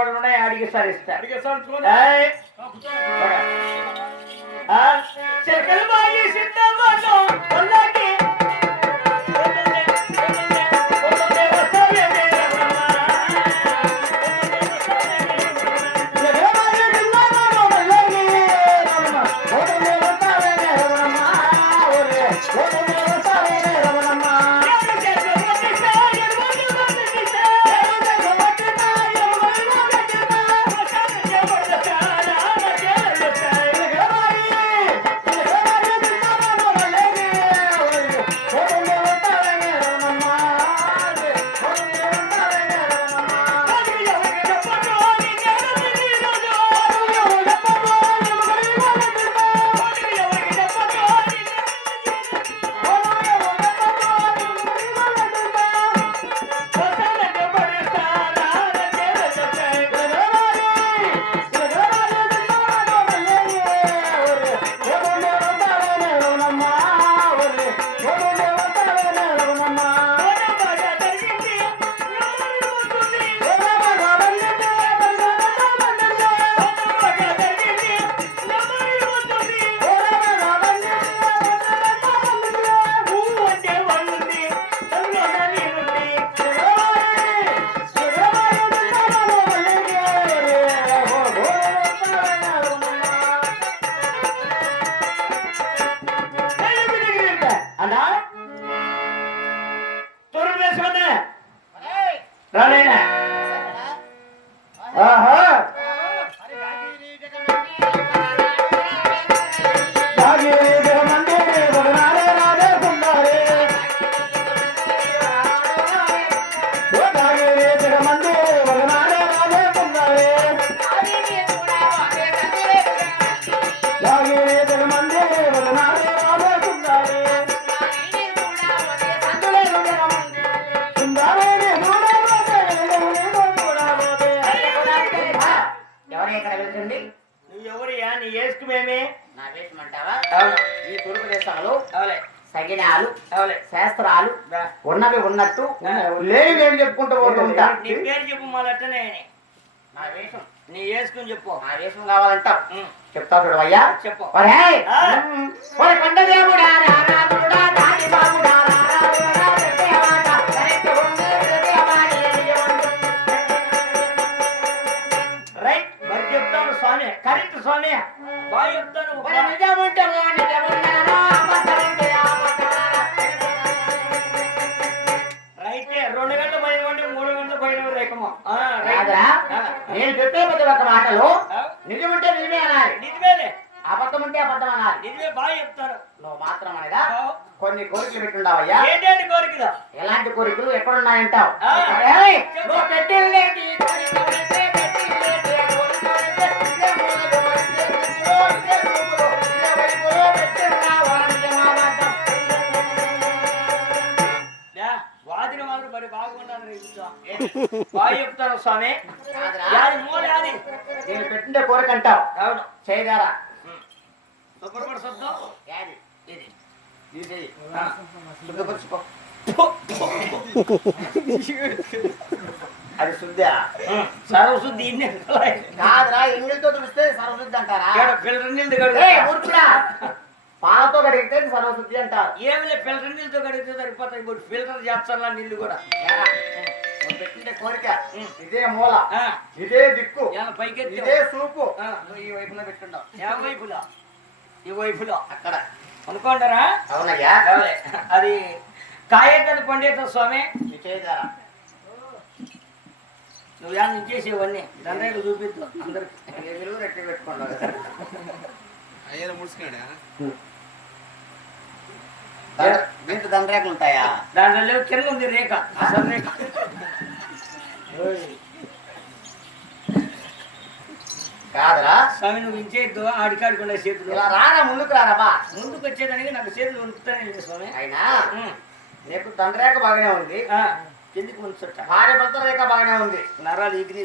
ఏర్పాట్లు ఉన్నాయి అడిగి సరిస్తా చెక్కలు బాగి సిద్ధమను కొల్లకి రాలేనా ఆహా సగినాలు శాస్త్రాలు ఉన్నవి ఉన్నట్టు లేని లేని చెప్పుకుంటూ పోతుంటా. నీ పేరు చెప్పు మళ్ళీ నా వేషం నీ వేసుకుని చెప్పు. నా వేషం కావాలంటావు చెప్తా చూడు అయ్యా చెప్పు. రైట్ మరి చెప్తాను స్వామి కరెక్ట్ స్వామి బాగా చెప్తాను. నేను చెప్పే ప్రతి ఒక్క మాటలు నిజమంటే నిజమే అనాలి. నిజమేలే. అబద్ధం ఉంటే అబద్ధం అనాలి. నిజమే బాగా చెప్తారు. నువ్వు మాత్రం అనగా కొన్ని కోరికలు పెట్టుండవయ్యా. ఏంటంటే కోరికలు? ఎలాంటి కోరికలు ఎక్కడున్నాయంటావు? బాగా చెప్తాను స్వామి. నేను పెట్టిండే కోరిక అంటావు. అవును చేయగారా అది శుద్ధి సర్వశుద్ధి కాదురా. ఇంగిలితో చూస్తే సర్వశుద్ధి అంటారా? పాలతో కడిగితే సర్వశుద్ధి అంటారు. ఏమి ఫిల్టర్ నీళ్ళతో కడిగితే సరిపోతాయి. ఇప్పుడు ఫిల్టర్ చేస్తాను నీళ్ళు కూడా. పెట్టిండే కోరిక ఇదే మూల ఇదే దిక్కు పైకి ఇదే చూపు. ఈ వైపులో పెట్టున్నావు. ఏ వైపులో? ఈ వైపులో అక్కడ అనుకుంటారా? అవునయ్యా. అది కాయేది పండిత స్వామి చేయదారా. నువ్వు యా నుంచి చేసేవన్నీ దండలు చూపిద్దు అందరికి రెట్టి పెట్టుకున్నావు. అయ్యా ముడుచుకున్నాడా? దీంట్లో దండరేఖలు ఉంటాయా? దాంట్లో కింద ఉంది రేఖ. అసలు రేఖ కాదురా స్వామి. నువ్వు ఇంచేద్దు ఆడికాడుకున్న చేతులు రారా. ముందుకు రారాబా. ముందుకు వచ్చేదానికి నాకు చేతులు ఉనుకుతానే స్వామి. అయినా నీకు దండరేఖ బాగానే ఉంది. కిందికి ముందు భార్య భర్త రేఖ బాగానే ఉంది. నరాలు ఎగిరి